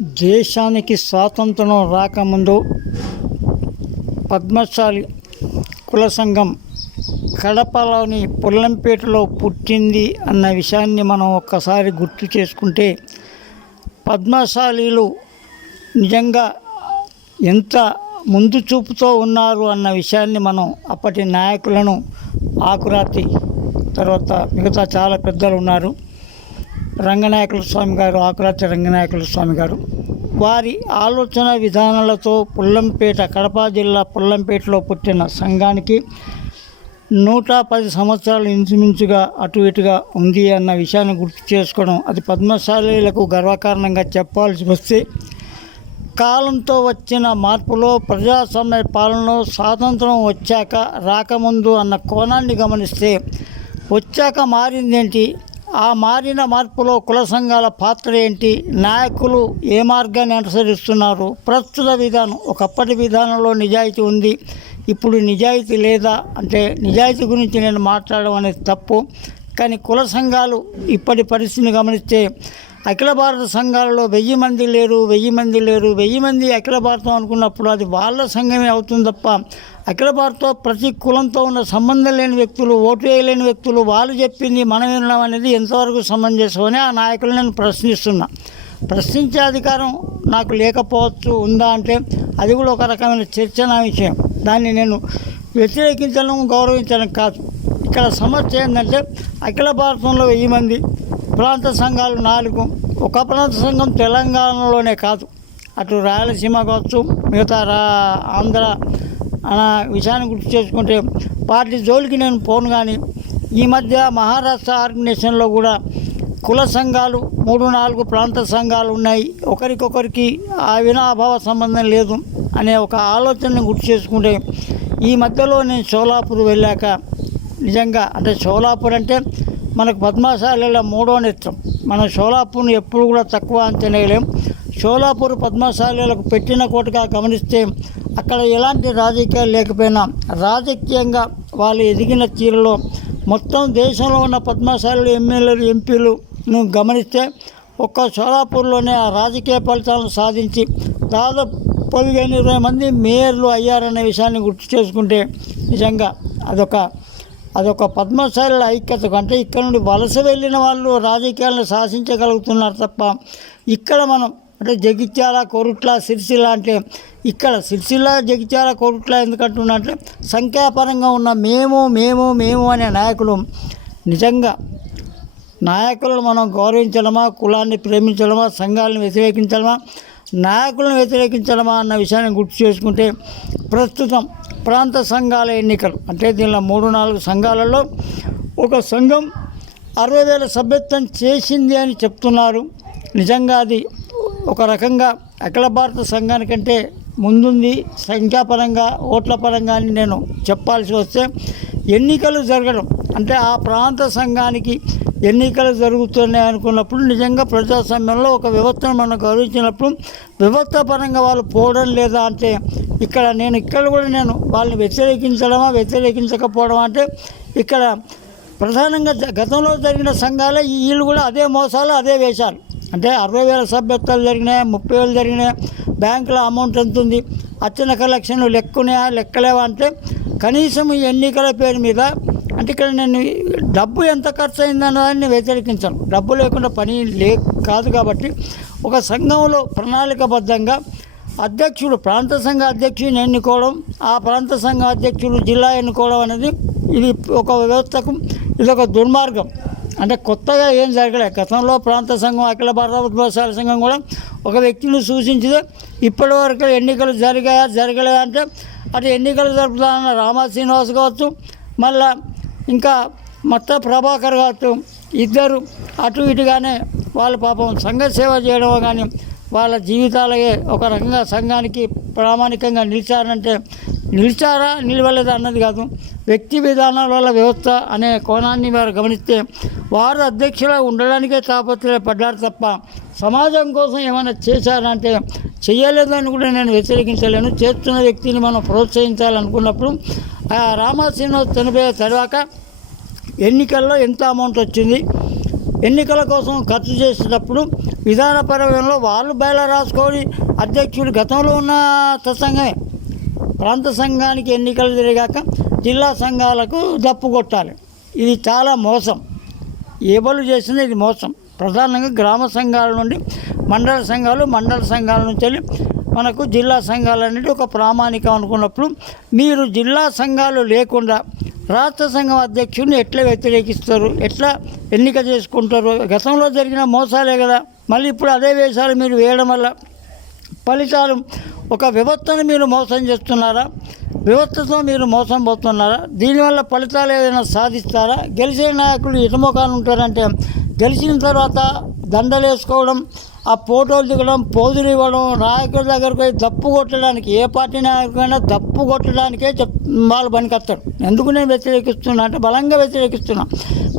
దేశానికి స్వాతంత్రం రాకముందు పద్మశాలి కుల సంఘం కడపలోని పుల్లంపేటలో పుట్టింది అన్న విషయాన్ని మనం ఒక్కసారి గుర్తు చేసుకుంటే పద్మశాలీలు నిజంగా ఎంత ముందు చూపుతో ఉన్నారు అన్న విషయాన్ని మనం అప్పటి నాయకులను ఆకురాతి తర్వాత మిగతా చాలా పెద్దలు ఉన్నారు. రంగనాయకుల స్వామి గారు ఆకురాతి రంగనాయకుల స్వామి గారు. వారి ఆలోచన విధానాలతో పుల్లంపేట కడప జిల్లా పుల్లంపేటలో పుట్టిన సంఘానికి నూట పది సంవత్సరాలు ఇంచుమించుగా అటు ఇటుగా ఉంది అన్న విషయాన్ని గుర్తు చేసుకోవడం అది పద్మశాలీలకు గర్వకారణంగా చెప్పాల్సి వస్తే కాలంతో వచ్చిన మార్పులో ప్రజాస్వామ్య పాలనలో స్వాతంత్రం వచ్చాక రాకముందు అన్న కోణాన్ని గమనిస్తే వచ్చాక మారిందేంటి? ఆ మారిన మార్పులో కుల సంఘాల పాత్ర ఏంటి? నాయకులు ఏ మార్గాన్ని అనుసరిస్తున్నారు? ప్రస్తుత విధానం ఒకప్పటి విధానంలో నిజాయితీ ఉంది. ఇప్పుడు నిజాయితీ లేదా? అంటే నిజాయితీ గురించి నేను మాట్లాడడం అనేది తప్పు. కానీ కుల సంఘాలు ఇప్పటి పరిస్థితిని గమనిస్తే అఖిల భారత సంఘాలలో వెయ్యి మంది లేరు వెయ్యి మంది లేరు వెయ్యి మంది అఖిల భారతం అనుకున్నప్పుడు అది వాళ్ళ సంఘమే అవుతుంది తప్ప అఖిల భారతం ప్రతి కులంతో ఉన్న సంబంధం లేని వ్యక్తులు ఓటు వేయలేని వ్యక్తులు వాళ్ళు చెప్పింది మనం వినడం అనేది ఎంతవరకు సమంజసమని ఆ నాయకులు నేను ప్రశ్నిస్తున్నా. ప్రశ్నించే అధికారం నాకు లేకపోవచ్చు ఉందా అంటే అది కూడా ఒక రకమైన చర్చనా విషయం. దాన్ని నేను వ్యతిరేకించడం గౌరవించడం కాదు. ఇక్కడ సమస్య ఏంటంటే అఖిల భారతంలో వెయ్యి మంది ప్రాంత సంఘాలు నాలుగు. ఒక ప్రాంత సంఘం తెలంగాణలోనే కాదు. అటు రాయలసీమ కావచ్చు మిగతా రా ఆంధ్ర అన్న విషయాన్ని గుర్తు చేసుకుంటే పార్టీ జోలికి నేను పోను కానీ ఈ మధ్య మహారాష్ట్ర ఆర్గనైజేషన్లో కూడా కుల సంఘాలు మూడు నాలుగు ప్రాంత సంఘాలు ఉన్నాయి. ఒకరికొకరికి ఆ వినాభావ సంబంధం లేదు అనే ఒక ఆలోచనను గుర్తు చేసుకుంటే ఈ మధ్యలో నేను సోలాపూర్ వెళ్ళాక నిజంగా అంటే సోలాపూర్ అంటే మనకు పద్మాశాలలో మూడో నేత్రం. మన షోలాపూర్ని ఎప్పుడు కూడా తక్కువ అంచనేయలేం షోలాపూర్ పద్మశాలలకు పెట్టిన కోటగా గమనిస్తే అక్కడ ఎలాంటి రాజకీయాలు లేకపోయినా రాజకీయంగా వాళ్ళు ఎదిగిన తీరులో మొత్తం దేశంలో ఉన్న పద్మశాలలు ఎమ్మెల్యేలు ఎంపీలు గమనిస్తే ఒక్క షోలాపూర్లోనే ఆ రాజకీయ ఫలితాలను సాధించి దాదాపు పదిహేను ఇరవై మంది మేయర్లు అయ్యారనే విషయాన్ని గుర్తు చేసుకుంటే నిజంగా అదొక అదొక పద్మశాలిల ఐక్యత. అంటే ఇక్కడ నుండి వలస వెళ్ళిన వాళ్ళు రాజకీయాలను శాసించగలుగుతున్నారు తప్ప ఇక్కడ మనం అంటే జగిత్యాల కొరుట్ల సిరిసిల్ల అంటే ఇక్కడ సిరిసిల్ల జగిత్యాల కొరుట్ల ఎందుకంటున్నా అంటే సంఖ్యాపరంగా ఉన్న మేము మేము మేము అనే నాయకులు నిజంగా నాయకులను మనం గౌరవించడమా కులాన్ని ప్రేమించడమా సంఘాలను వ్యతిరేకించడమా నాయకులను వ్యతిరేకించడమా అన్న విషయాన్ని గుర్తు చేసుకుంటే ప్రస్తుతం ప్రాంత సంఘాల ఎన్నికలు. అంటే దీనిలో మూడు నాలుగు సంఘాలలో ఒక సంఘం అరవై వేల సభ్యత్వం చేసింది అని చెప్తున్నారు. నిజంగా అది ఒక రకంగా అఖిల భారత సంఘానికంటే ముందుంది. సంఖ్యాపరంగా ఓట్ల పరంగా అని నేను చెప్పాల్సి వస్తే ఎన్నికలు జరగడం అంటే ఆ ప్రాంత సంఘానికి ఎన్నికలు జరుగుతున్నాయి అనుకున్నప్పుడు నిజంగా ప్రజాస్వామ్యంలో ఒక వ్యవస్థను మనం గౌరవించినప్పుడు వ్యవస్థ పరంగా వాళ్ళు పోవడం లేదా అంటే ఇక్కడ నేను ఇక్కడ కూడా నేను వాళ్ళని వ్యతిరేకించడమా వ్యతిరేకించకపోవడం అంటే ఇక్కడ ప్రధానంగా గతంలో జరిగిన సంఘాలే వీళ్ళు కూడా అదే మోసాలు అదే వేశారు. అంటే అరవై వేల సభ్యత్వాలు జరిగినాయి ముప్పై వేలు జరిగినాయి బ్యాంకులో అమౌంట్ ఎంత ఉంది అచ్చిన కలెక్షన్ లెక్కున్నాయా లెక్కలేవా అంటే కనీసం ఈ ఎన్నికల పేరు మీద అంటే ఇక్కడ నేను డబ్బు ఎంత ఖర్చు అయిందన్నదాన్ని వ్యతిరేకించాను. డబ్బు లేకుండా పని లే కాదు కాబట్టి ఒక సంఘంలో ప్రణాళికబద్ధంగా అధ్యక్షుడు ప్రాంత సంఘ అధ్యక్షుడిని ఎన్నుకోవడం ఆ ప్రాంత సంఘ అధ్యక్షుడు జిల్లా ఎన్నుకోవడం అనేది ఇది ఒక వ్యవస్థకు ఇది ఒక దుర్మార్గం. అంటే కొత్తగా ఏం జరగలేదు గతంలో ప్రాంత సంఘం అఖిల భారత ఉద్భవశాల సంఘం కూడా ఒక వ్యక్తిని సూచించదే ఇప్పటి వరకు ఎన్నికలు జరిగాయా జరగలేదా అంటే అటు ఎన్నికలు జరుపుతానన్న రామా శ్రీనివాస్ కావచ్చు మళ్ళీ ఇంకా మత్త ప్రభాకర్ గారితో ఇద్దరు అటు ఇటుగానే వాళ్ళ పాపం సంఘ సేవ చేయడం కానీ వాళ్ళ జీవితాలయే ఒక రకంగా సంఘానికి ప్రామాణికంగా నిలిచారంటే నిలిచారా నిలవలేదా అన్నది కాదు. వ్యక్తి విధానాల వల్ల వ్యవస్థ అనే కోణాన్ని వారు గమనిస్తే వారు అధ్యక్షులా ఉండడానికే తాపత్రయపడ్డారు తప్ప సమాజం కోసం ఏమైనా చేశారంటే చేయలేదని కూడా నేను వ్యతిరేకించలేను. చేస్తున్న వ్యక్తిని మనం ప్రోత్సహించాలనుకున్నప్పుడు ఆ రామా శ్రీనివాస్ తర్వాత ఎన్నికల్లో ఎంత అమౌంట్ వచ్చింది? ఎన్నికల కోసం ఖర్చు చేసేటప్పుడు విధానపరంలో వాళ్ళు బయలు రాసుకొని అధ్యక్షుడు గతంలో ఉన్న సత్సంగమే ప్రాంత సంఘానికి ఎన్నికలు జరిగాక జిల్లా సంఘాలకు దప్పు కొట్టాలి. ఇది చాలా మోసం. ఏబలు చేసింది? ఇది మోసం. ప్రధానంగా గ్రామ సంఘాల నుండి మండల సంఘాలు మండల సంఘాల నుంచి వెళ్ళి మనకు జిల్లా సంఘాలు అనేది ఒక ప్రామాణికం అనుకున్నప్పుడు మీరు జిల్లా సంఘాలు లేకుండా రాష్ట్ర సంఘం అధ్యక్షుడిని ఎట్లా వ్యతిరేకిస్తారు? ఎట్లా ఎన్నిక చేసుకుంటారు? గతంలో జరిగిన మోసాలే కదా. మళ్ళీ ఇప్పుడు అదే వేషాలు మీరు వేయడం వల్ల ఫలితాలు ఒక వ్యవస్థను మీరు మోసం చేస్తున్నారా? వ్యవస్థతో మీరు మోసం పోతున్నారా? దీనివల్ల ఫలితాలు ఏదైనా సాధిస్తారా? గెలిచిన నాయకులు ఇటుముఖాలు ఉంటారంటే గెలిచిన తర్వాత దండలు వేసుకోవడం ఆ ఫోటోలు దిగడం పోజులు ఇవ్వడం నాయకుల దగ్గరకు పోయి దప్పు కొట్టడానికి ఏ పార్టీ నాయకుడైనా దప్పు కొట్టడానికే చెప్ వాళ్ళు పనికొస్తారు. ఎందుకు నేను వ్యతిరేకిస్తున్నా? అంటే బలంగా వ్యతిరేకిస్తున్నా.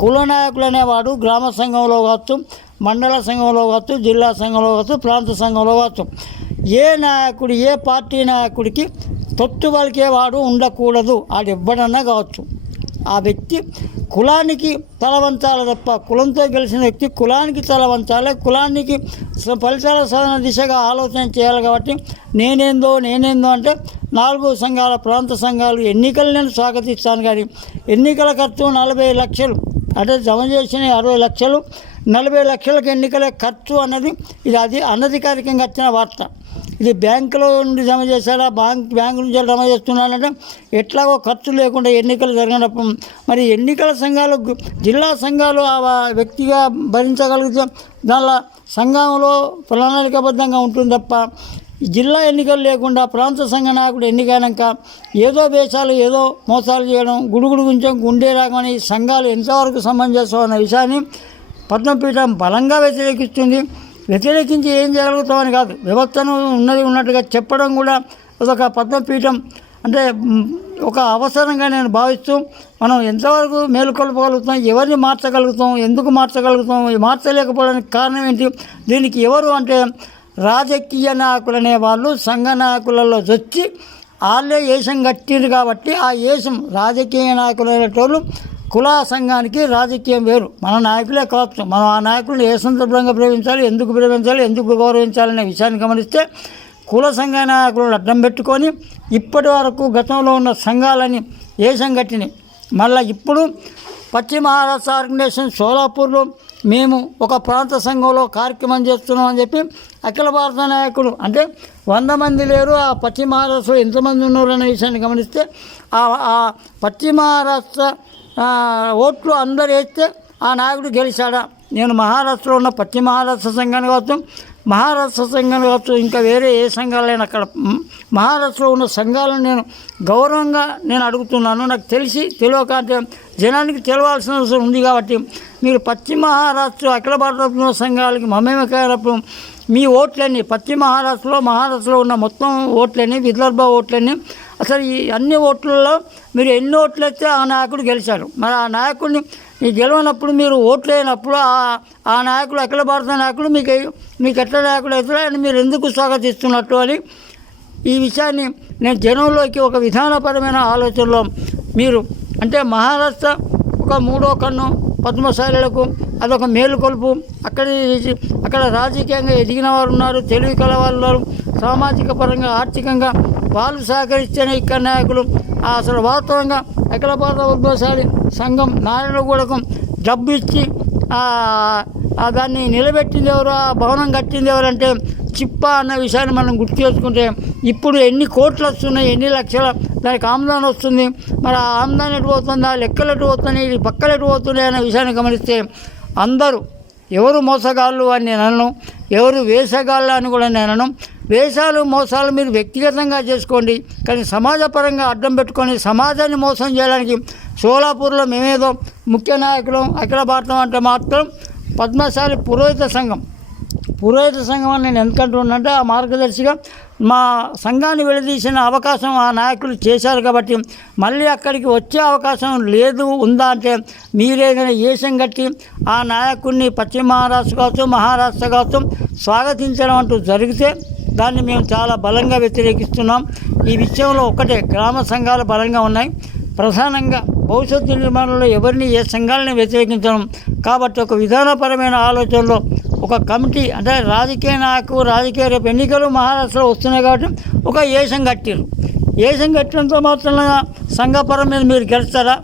కుల నాయకులు అనేవాడు గ్రామ సంఘంలో కావచ్చు మండల సంఘంలో కావచ్చు జిల్లా సంఘంలో కావచ్చు ప్రాంత సంఘంలో కావచ్చు. ఏ నాయకుడు ఏ పార్టీ నాయకుడికి తొత్తు వాడు ఉండకూడదు. అది ఎవ్వడన్నా కావచ్చు. ఆ వ్యక్తి కులానికి తలవంచాలి తప్ప కులంతో గెలిచిన వ్యక్తి కులానికి తలవంచాలి కులానికి ఫలితాల సాధన దిశగా ఆలోచన చేయాలి కాబట్టి నేనేందో నేనేందో అంటే నాలుగు సంఘాల ప్రాంత సంఘాలు ఎన్నికలు నేను స్వాగతిస్తాను కానీ ఎన్నికల ఖర్చు నలభై లక్షలు. అంటే జమ చేసిన అరవై లక్షలు. నలభై లక్షలకు ఎన్నికల ఖర్చు అన్నది ఇది అది అనధికారికంగా వచ్చిన వార్త. ఇది బ్యాంకులో నుండి జమ చేశాడా బ్యాంక్ బ్యాంకు నుంచి జమ చేస్తున్నారంటే. ఎట్లాగో ఖర్చు లేకుండా ఎన్నికలు జరిగినప్పుడు మరి ఎన్నికల సంఘాలు జిల్లా సంఘాలు ఆ వ్యక్తిగా భరించగలిగితే దానిలో సంఘంలో ప్రణాళికాబద్ధంగా ఉంటుంది తప్ప జిల్లా ఎన్నికలు లేకుండా ప్రాంత సంఘ నాయకుడు ఎన్నికైనాక ఏదో వేషాలు ఏదో మోసాలు చేయడం గుడుగుడు కొంచెం గుండె రాగమని సంఘాలు ఎంతవరకు సమంజసం అన్న విషయాన్ని పద్మపీఠం బలంగా వ్యతిరేకిస్తుంది. వ్యతిరేకించి ఏం చేయగలుగుతామని కాదు. వ్యవస్థను ఉన్నది ఉన్నట్టుగా చెప్పడం కూడా అదొక పద్మపీఠం. అంటే ఒక అవసరంగా నేను భావిస్తూ మనం ఎంతవరకు మేలుకొల్పగలుగుతాం ఎవరిని మార్చగలుగుతాం ఎందుకు మార్చగలుగుతాం మార్చలేకపోవడానికి కారణం ఏంటి దీనికి ఎవరు అంటే రాజకీయ నాయకులు అనే వాళ్ళు సంఘ నాయకులలో వచ్చి వాళ్ళే ఏషం కట్టిరు కాబట్టి ఆ ఏషం రాజకీయ నాయకులు అనేటోళ్ళు కుల సంఘానికి రాజకీయం వేరు. మన నాయకులే కావచ్చు. మనం ఆ నాయకులను ఏ సందర్భంగా ప్రేమించాలి ఎందుకు ప్రేమించాలి ఎందుకు గౌరవించాలనే విషయాన్ని గమనిస్తే కుల సంఘ నాయకులను అడ్డం పెట్టుకొని ఇప్పటి వరకు గతంలో ఉన్న సంఘాలని ఏ సంఘటిని? మళ్ళీ ఇప్పుడు పశ్చిమ మహారాష్ట్ర ఆర్గనైజేషన్ సోలాపూర్లో మేము ఒక ప్రాంత సంఘంలో కార్యక్రమం చేస్తున్నాం అని చెప్పి అఖిల భారత నాయకుడు అంటే వంద మంది లేరు ఆ పశ్చిమ మహారాష్ట్రలో ఎంతమంది ఉన్నారు అనే విషయాన్ని గమనిస్తే ఆ పశ్చిమ మహారాష్ట్ర ఓట్లు అందరు వేస్తే ఆ నాయకుడు గెలిచాడా? నేను మహారాష్ట్రలో ఉన్న పశ్చిమ మహారాష్ట్ర సంఘాన్ని కావచ్చు మహారాష్ట్ర సంఘాన్ని కావచ్చు ఇంకా వేరే ఏ సంఘాలైనా అక్కడ మహారాష్ట్రలో ఉన్న సంఘాలను నేను గౌరవంగా నేను అడుగుతున్నాను. నాకు తెలిసి తెలియక అంటే జనానికి తెలవాల్సిన అవసరం ఉంది కాబట్టి మీరు పశ్చిమ మహారాష్ట్ర అఖిల భారత సంఘాలకి మమేమకైనప్పుడు మీ ఓట్లన్నీ పశ్చిమ మహారాష్ట్రలో మహారాష్ట్రలో ఉన్న మొత్తం ఓట్లన్నీ విదర్భ ఓట్లన్నీ అసలు ఈ అన్ని ఓట్లలో మీరు ఎన్ని ఓట్లు వేస్తే ఆ నాయకుడు గెలిచారు. మరి ఆ నాయకుడిని ఈ గెలవనప్పుడు మీరు ఓట్లు వేయనప్పుడు ఆ- ఆ నాయకుడు అఖిల భారత నాయకుడు మీకు మీకు ఎట్లా నాయకుడు అవుతారు అని మీరు ఎందుకు స్వాగతిస్తున్నట్టు అని ఈ విషయాన్ని నేను జనంలోకి ఒక విధానపరమైన ఆలోచనలో మీరు అంటే మహారాష్ట్ర ఒక మూడో కన్ను పద్మశాలులకు అదొక మేలుకొల్పు. అక్కడ అక్కడ రాజకీయంగా ఎదిగిన వారు ఉన్నారు తెలివి కల వాళ్ళు ఉన్నారు సామాజిక పరంగా ఆర్థికంగా వాళ్ళు సహకరిస్తేనే ఇక్కడ నాయకులు ఆ అసలు వాస్తవంగా అఖిల భారత పద్మశాలి సంఘం నారాయణగూడకం డబ్బు ఇచ్చి దాన్ని నిలబెట్టింది ఎవరు ఆ భవనం కట్టింది ఎవరంటే చిప్ప అన్న విషయాన్ని మనం గుర్తు చేసుకుంటే ఇప్పుడు ఎన్ని కోట్లు వస్తున్నాయి ఎన్ని లక్షల దానికి ఆమ్దాన్ వస్తుంది మరి ఆ ఆమ్దాన్ ఎటు పోతుందా లెక్కలు ఎటు పోతున్నాయి ఇది పక్కలు ఎటు పోతున్నాయి అనే విషయాన్ని గమనిస్తే అందరూ ఎవరు మోసగాళ్ళు అని నేను అనను ఎవరు వేసగాళ్ళు అని కూడా నేను అనను వేషాలు మోసాలు మీరు వ్యక్తిగతంగా చేసుకోండి కానీ సమాజపరంగా అడ్డం పెట్టుకొని సమాజాన్ని మోసం చేయడానికి సోలాపూర్లో మేమేదో ముఖ్య నాయకులు అఖిల భారతం అంటే మాత్రం పద్మశాలి పురోహిత సంఘం. పురోహిత సంఘం అని నేను ఎందుకంటున్నానంటే ఆ మార్గదర్శిగా మా సంఘాన్ని విడదీసిన అవకాశం ఆ నాయకులు చేశారు కాబట్టి మళ్ళీ అక్కడికి వచ్చే అవకాశం లేదు ఉందా అంటే మీరేదైనా ఏషం కట్టి ఆ నాయకుడిని పశ్చిమ మహారాష్ట్ర కావచ్చు మహారాష్ట్ర కావచ్చు స్వాగతించడం అంటూ జరిగితే దాన్ని మేము చాలా బలంగా వ్యతిరేకిస్తున్నాం. ఈ విషయంలో ఒకటే గ్రామ సంఘాలు బలంగా ఉన్నాయి. ప్రధానంగా భవిష్యత్తు నిర్మాణంలో ఎవరిని ఏ సంఘాలని వ్యతిరేకించడం. కాబట్టి ఒక విధానపరమైన ఆలోచనలో ఒక కమిటీ అంటే రాజకీయ నాకు రాజకీయ రేపు ఎన్నికలు మహారాష్ట్రలో వస్తున్నాయి కాబట్టి ఒక ఏషం కట్టిరు. ఏషం కట్టడంతో మాత్రం సంఘపరం మీద మీరు గెలుస్తారా?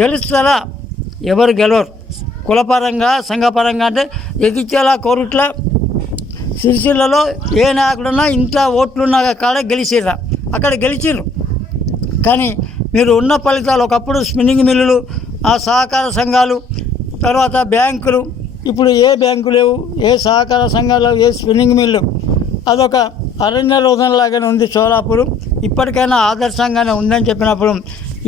గెలుస్తారా? ఎవరు గెలవరు? కులపరంగా సంఘపరంగా అంటే ఎగిచ్చేలా కోరుట్ల సిరిసిల్లలో ఏ నాయకుడున్నా ఇంట్లో ఓట్లున్నా కాడ గెలిచిర్రా. అక్కడ గెలిచిర్రు. కానీ మీరు ఉన్న ఫలితాలు ఒకప్పుడు స్పిన్నింగ్ మిల్లులు ఆ సహకార సంఘాలు తర్వాత బ్యాంకులు ఇప్పుడు ఏ బ్యాంకు లేవు ఏ సహకార సంఘాలు ఏ స్పిన్నింగ్ మిల్లు. అదొక అరణ్య రోధనలాగానే ఉంది చోళాపురం. ఇప్పటికైనా ఆదర్శంగానే ఉందని చెప్పినప్పుడు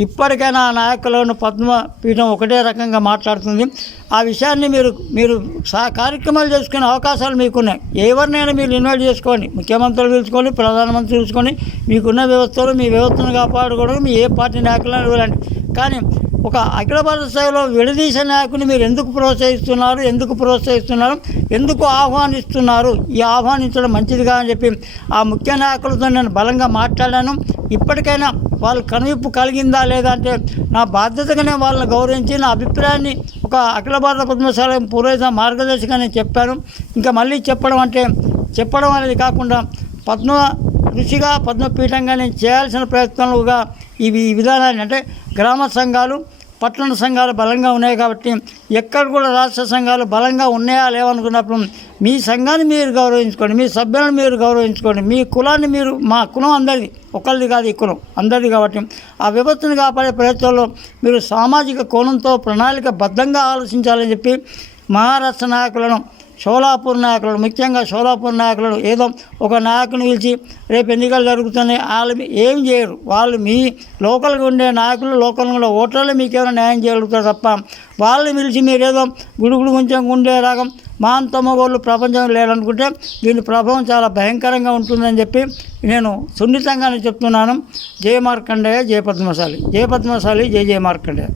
ఇప్పటికైనా ఆ నాయకులను పద్మ పీఠం ఒకటే రకంగా మాట్లాడుతుంది. ఆ విషయాన్ని మీరు మీరు సా కార్యక్రమాలు చేసుకునే అవకాశాలు మీకున్నాయి. ఎవరినైనా మీరు ఇన్వైట్ చేసుకోండి. ముఖ్యమంత్రులు పిలుచుకోండి ప్రధానమంత్రి పిలుచుకొని మీకున్న వ్యవస్థలు మీ వ్యవస్థను కాపాడుకోవడం మీ ఏ పార్టీ నాయకులను వెళ్ళండి కానీ ఒక అఖిల భారత స్థాయిలో విడదీసే నాయకుని మీరు ఎందుకు ప్రోత్సహిస్తున్నారు ఎందుకు ప్రోత్సహిస్తున్నారు ఎందుకు ఆహ్వానిస్తున్నారు? ఈ ఆహ్వానించడం మంచిదిగా అని చెప్పి ఆ ముఖ్య నాయకులతో నేను బలంగా మాట్లాడాను. ఇప్పటికైనా వాళ్ళు కనువిప్పు కలిగిందా లేదా అంటే నా బాధ్యతగానే వాళ్ళని గౌరవించి నా అభిప్రాయాన్ని ఒక అఖిల భారత పద్మశాల పురోహిత మార్గదర్శిగా నేను చెప్పాను. ఇంకా మళ్ళీ చెప్పడం అంటే చెప్పడం అనేది కాకుండా పద్మ కృషిగా పద్మపీఠంగా నేను చేయాల్సిన ప్రయత్నాలుగా ఇవి ఈ విధానాన్ని అంటే గ్రామ సంఘాలు పట్టణ సంఘాలు బలంగా ఉన్నాయి కాబట్టి ఎక్కడ కూడా రాష్ట్ర సంఘాలు బలంగా ఉన్నాయా లేవనుకున్నప్పుడు మీ సంఘాన్ని మీరు గౌరవించుకోండి మీ సభ్యులను మీరు గౌరవించుకోండి మీ కులాన్ని మీరు మా కులం అందరిది ఒకరిది కాదు ఈ కులం అందరిది కాబట్టి ఆ వ్యవస్థను కాపాడే ప్రయత్నంలో మీరు సామాజిక కోణంతో ప్రణాళిక బద్ధంగా ఆలోచించాలని చెప్పి మహారాష్ట్ర నాయకులను షోలాపూర్ నాయకులు ముఖ్యంగా షోలాపూర్ నాయకులు ఏదో ఒక నాయకుని పిలిచి రేపు ఎన్నికలు జరుగుతున్నాయి వాళ్ళు మీ- ఏం చేయరు. వాళ్ళు మీ లోకల్గా ఉండే నాయకులు లోకల్గా ఓటర్లు మీకు ఏమైనా న్యాయం చేయగలుగుతారు తప్ప వాళ్ళు పిలిచి మీరు ఏదో గుడుగుడు కొంచెం ఉండే రాగం మా అంత మగోళ్ళు ప్రపంచం లేదనుకుంటే దీని ప్రభావం చాలా భయంకరంగా ఉంటుందని చెప్పి నేను సున్నితంగానే చెప్తున్నాను. జయ మార్కండేయ జయ పద్మశాలి. జయ పద్మశాలి జయ జయ మార్కండేయ.